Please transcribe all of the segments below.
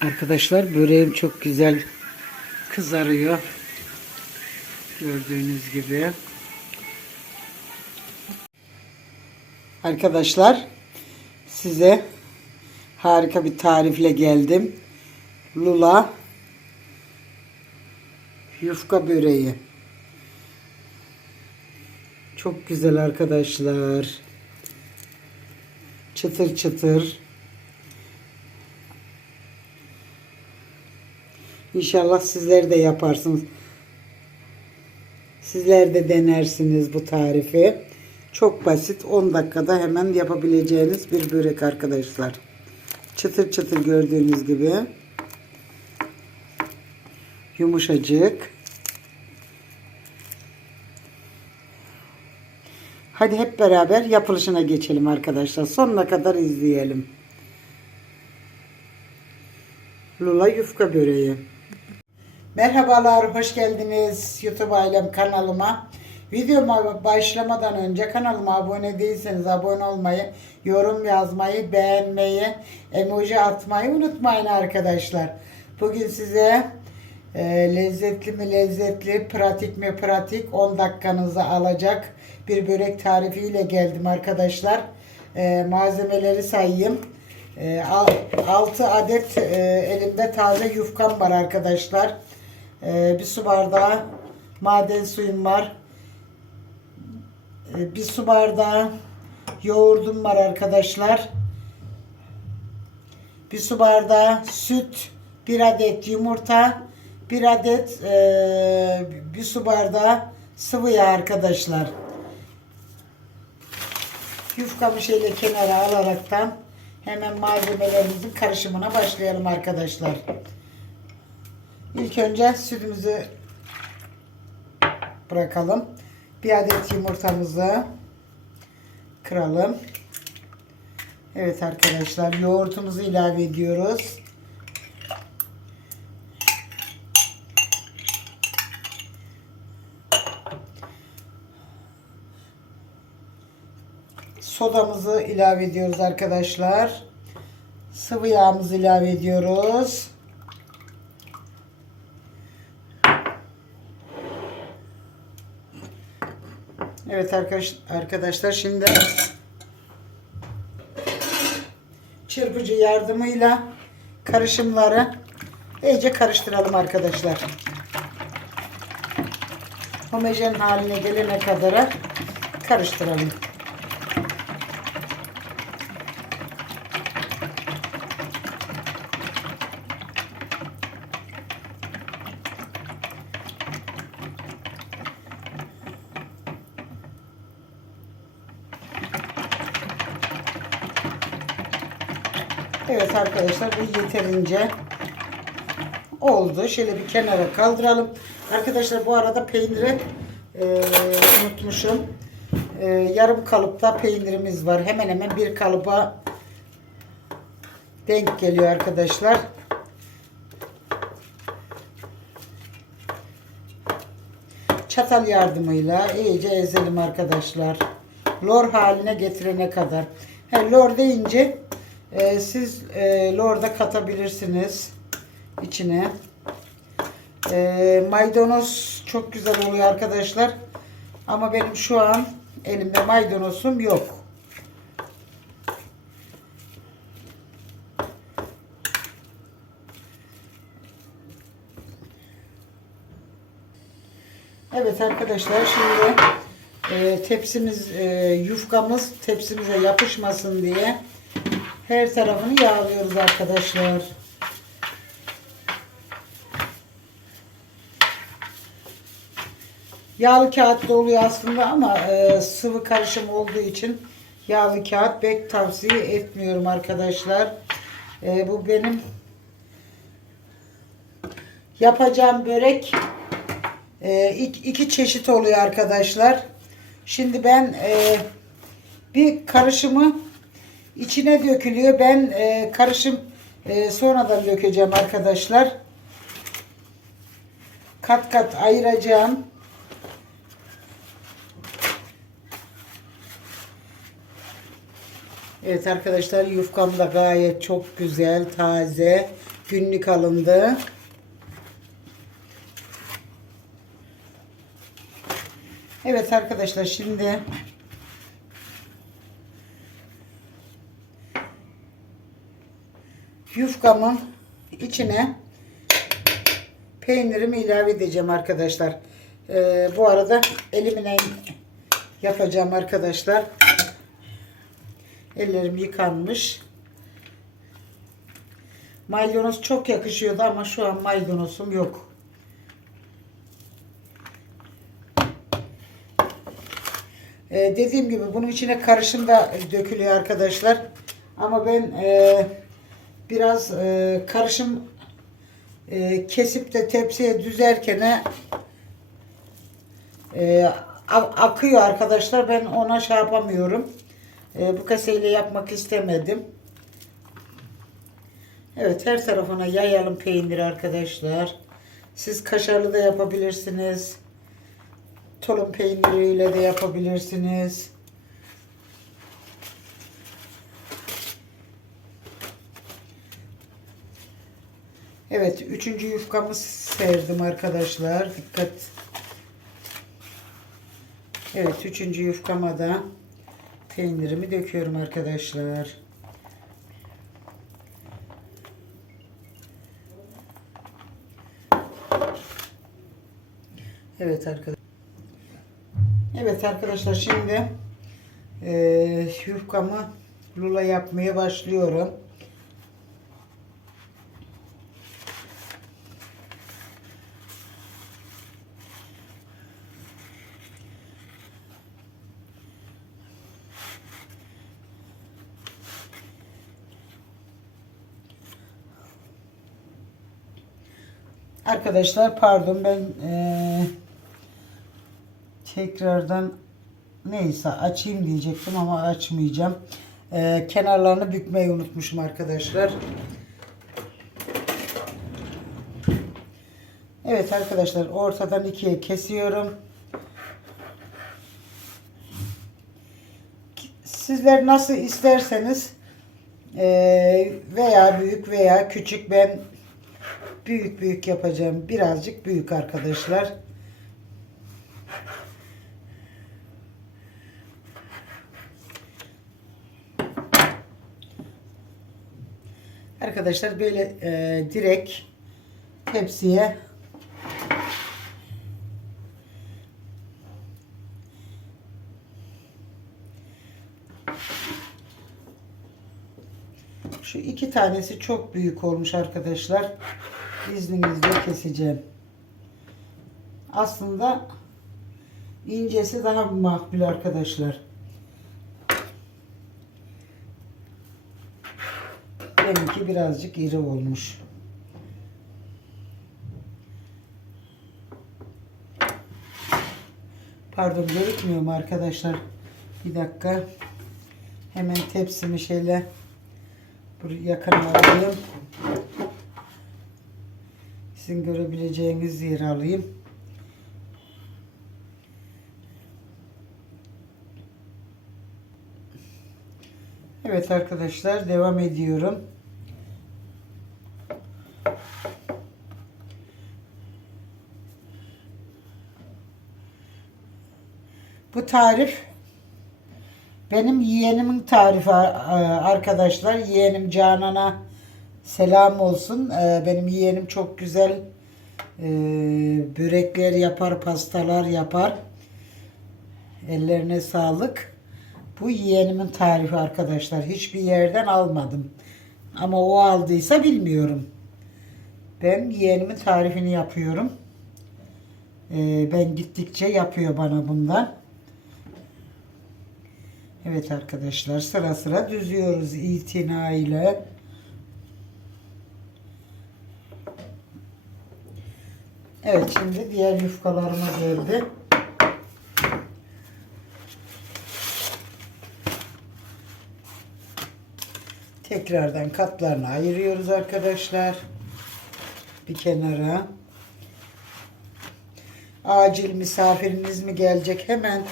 Arkadaşlar böreğim çok güzel kızarıyor. Gördüğünüz gibi. Arkadaşlar size harika bir tarifle geldim. Lula yufka böreği. Çok güzel arkadaşlar. Çıtır çıtır. İnşallah sizler de yaparsınız. Sizler de denersiniz bu tarifi. Çok basit 10 dakikada hemen yapabileceğiniz bir börek arkadaşlar. Çıtır çıtır gördüğünüz gibi. Yumuşacık. Hadi hep beraber yapılışına geçelim arkadaşlar. Sonuna kadar izleyelim. Lula yufka böreği. Merhabalar, hoş geldiniz YouTube ailem kanalıma. Videoma başlamadan önce kanalıma abone değilseniz abone olmayı, yorum yazmayı, beğenmeyi, emoji atmayı unutmayın arkadaşlar. Bugün size e, lezzetli mi lezzetli, pratik mi pratik 10 dakikanızı alacak bir börek tarifiyle geldim arkadaşlar. E, malzemeleri sayayım. 6 adet e, elimde taze yufkam var arkadaşlar. E, bir su bardağı maden suyum var. E, bir su bardağı yoğurdum var arkadaşlar. Bir su bardağı süt, bir adet yumurta, bir adet e, bir su bardağı sıvı yağ arkadaşlar. Yufkamı şöyle kenara alaraktan hemen malzemelerimizin karışımına başlayalım arkadaşlar. İlk önce sütümüzü bırakalım. Bir adet yumurtamızı kıralım. Evet arkadaşlar yoğurtumuzu ilave ediyoruz. Sodamızı ilave ediyoruz arkadaşlar. Sıvı yağımızı ilave ediyoruz. Evet arkadaş, arkadaşlar şimdi çırpıcı yardımıyla karışımları iyice karıştıralım arkadaşlar. Homojen haline gelene kadar karıştıralım. Evet arkadaşlar bu yeterince oldu. Şöyle bir kenara kaldıralım. Arkadaşlar bu arada peyniri e, unutmuşum. E, yarım kalıpta peynirimiz var. Hemen hemen bir kalıba denk geliyor arkadaşlar. Çatal yardımıyla iyice ezelim arkadaşlar. Lor haline getirene kadar. He, lor deyince e, siz e, lor da katabilirsiniz içine. E, maydanoz çok güzel oluyor arkadaşlar. Ama benim şu an elimde maydanozum yok. Evet arkadaşlar şimdi e, tepsimiz e, yufkamız tepsimize yapışmasın diye her tarafını yağlıyoruz arkadaşlar. Yağlı kağıt da oluyor aslında ama e, sıvı karışım olduğu için yağlı kağıt pek tavsiye etmiyorum arkadaşlar. E, bu benim yapacağım börek e, iki, iki çeşit oluyor arkadaşlar. Şimdi ben e, bir karışımı içine dökülüyor. Ben e, karışım e, sonradan dökeceğim arkadaşlar. Kat kat ayıracağım. Evet arkadaşlar yufkam da gayet çok güzel, taze. Günlük alındı. Evet arkadaşlar şimdi yufkamın içine peynirimi ilave edeceğim arkadaşlar. Ee, bu arada elimle yapacağım arkadaşlar. Ellerim yıkanmış. Maydanoz çok yakışıyordu ama şu an maydanozum yok. Ee, dediğim gibi bunun içine karışım da dökülüyor arkadaşlar. Ama ben e, biraz e, karışım e, kesip de tepsiye düzerken e, a- akıyor arkadaşlar. Ben ona şey yapamıyorum. E, bu kaseyle yapmak istemedim. Evet her tarafına yayalım peyniri arkadaşlar. Siz kaşarlı da yapabilirsiniz. Tulum peyniriyle de yapabilirsiniz. Evet üçüncü yufkamı serdim arkadaşlar. Dikkat. Evet üçüncü yufkama da peynirimi döküyorum arkadaşlar. Evet arkadaşlar. Evet arkadaşlar şimdi eee yufkamı lula yapmaya başlıyorum. Arkadaşlar pardon ben eee, tekrardan neyse açayım diyecektim ama açmayacağım. Eee, kenarlarını bükmeyi unutmuşum arkadaşlar. Evet arkadaşlar ortadan ikiye kesiyorum. Sizler nasıl isterseniz eee, veya büyük veya küçük ben büyük büyük yapacağım. Birazcık büyük arkadaşlar. Arkadaşlar böyle e, direkt tepsiye Şu iki tanesi çok büyük olmuş arkadaşlar. İzninizle keseceğim. Aslında incesi daha makbul arkadaşlar. Benimki birazcık iri olmuş. Pardon görükmüyor mu arkadaşlar? Bir dakika. Hemen tepsimi şöyle buraya alayım. Sizin görebileceğiniz yeri alayım. Evet arkadaşlar devam ediyorum. Bu tarif benim yeğenimin tarifi arkadaşlar. Yeğenim Canan'a selam olsun. Ee, Benim yeğenim çok güzel e, börekler yapar, pastalar yapar. Ellerine sağlık. Bu yeğenimin tarifi arkadaşlar. Hiçbir yerden almadım. Ama o aldıysa bilmiyorum. Ben yeğenimin tarifini yapıyorum. Ee, ben gittikçe yapıyor bana bundan. Evet arkadaşlar sıra sıra düzüyoruz itinayla. Evet şimdi diğer yufkalarıma geldi. Tekrardan katlarını ayırıyoruz arkadaşlar. Bir kenara. Acil misafiriniz mi gelecek? Hemen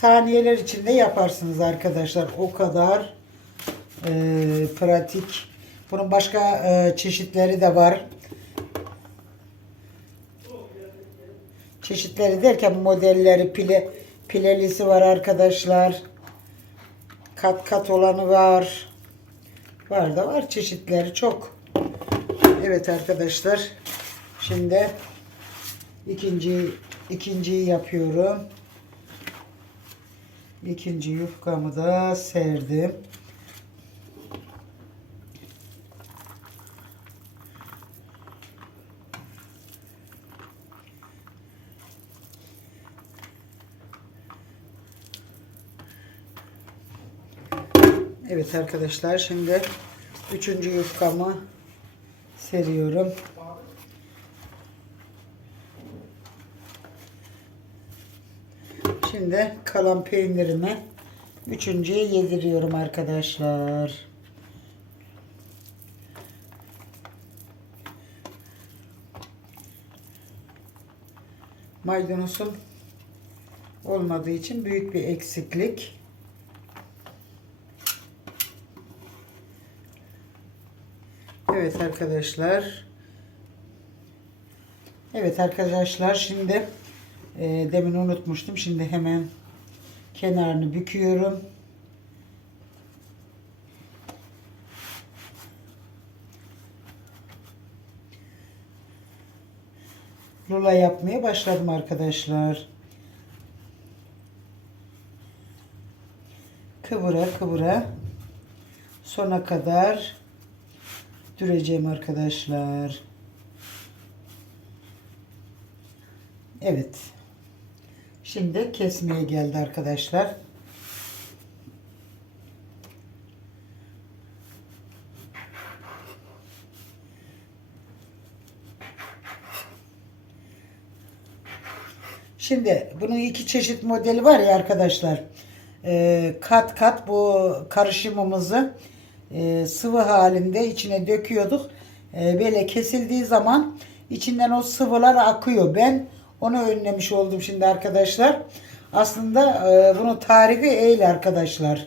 saniyeler içinde yaparsınız arkadaşlar. O kadar e, pratik. Bunun başka e, çeşitleri de var. Çeşitleri derken modelleri pile pilelisi var arkadaşlar. Kat kat olanı var. Var da var çeşitleri çok. Evet arkadaşlar. Şimdi ikinci ikinciyi yapıyorum. İkinci yufkamı da serdim. Evet arkadaşlar şimdi üçüncü yufkamı seriyorum. Şimdi kalan peynirimi üçüncüye yediriyorum arkadaşlar. Maydanozum olmadığı için büyük bir eksiklik. Evet arkadaşlar. Evet arkadaşlar şimdi e, demin unutmuştum. Şimdi hemen kenarını büküyorum. Lula yapmaya başladım arkadaşlar. Kıvıra kıvıra sona kadar düreceğim arkadaşlar. Evet. Şimdi kesmeye geldi arkadaşlar. Şimdi bunun iki çeşit modeli var ya arkadaşlar. Ee, kat kat bu karışımımızı e, sıvı halinde içine döküyorduk. E, böyle kesildiği zaman içinden o sıvılar akıyor. Ben onu önlemiş oldum şimdi arkadaşlar. Aslında e, bunun tarifi öyle arkadaşlar.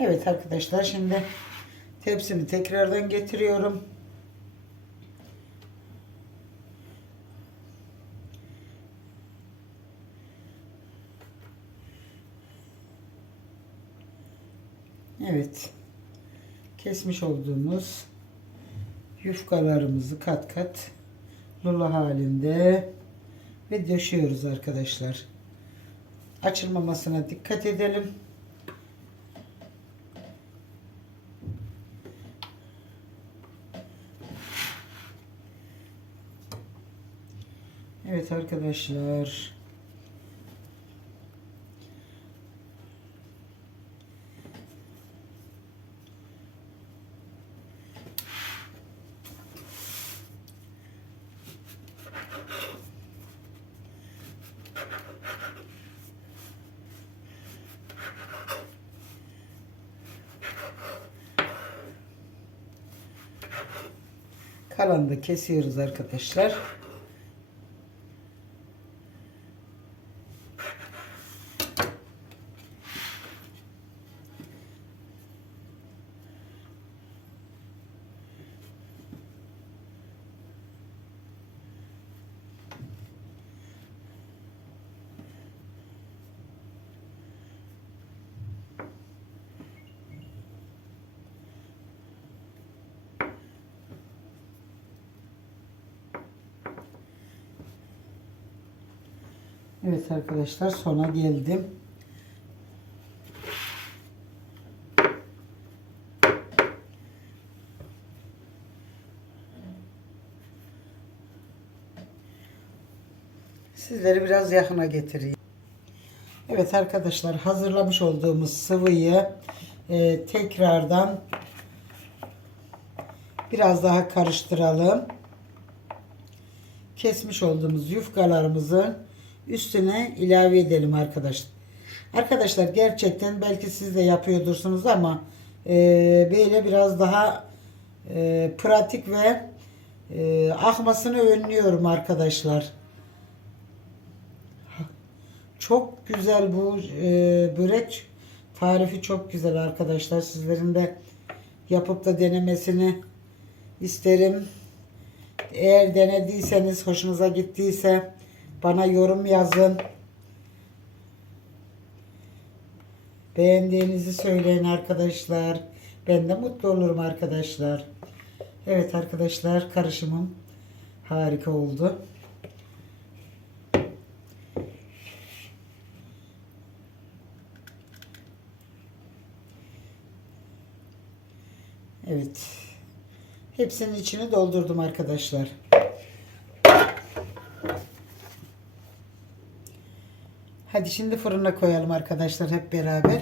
Evet arkadaşlar şimdi tepsimi tekrardan getiriyorum. Evet. Kesmiş olduğumuz yufkalarımızı kat kat lula halinde ve döşüyoruz arkadaşlar. Açılmamasına dikkat edelim. Evet arkadaşlar. Kalanı da kesiyoruz arkadaşlar. Evet arkadaşlar sona geldim. Sizleri biraz yakına getireyim. Evet arkadaşlar hazırlamış olduğumuz sıvıyı e, tekrardan biraz daha karıştıralım. Kesmiş olduğumuz yufkalarımızı üstüne ilave edelim arkadaşlar. Arkadaşlar gerçekten belki siz de yapıyordursunuz ama e, böyle biraz daha e, pratik ve e, akmasını önlüyorum arkadaşlar. Çok güzel bu e, börek tarifi çok güzel arkadaşlar. Sizlerin de yapıp da denemesini isterim. Eğer denediyseniz hoşunuza gittiyse bana yorum yazın. Beğendiğinizi söyleyin arkadaşlar. Ben de mutlu olurum arkadaşlar. Evet arkadaşlar karışımım harika oldu. Evet. Hepsinin içini doldurdum arkadaşlar. Hadi şimdi fırına koyalım arkadaşlar hep beraber.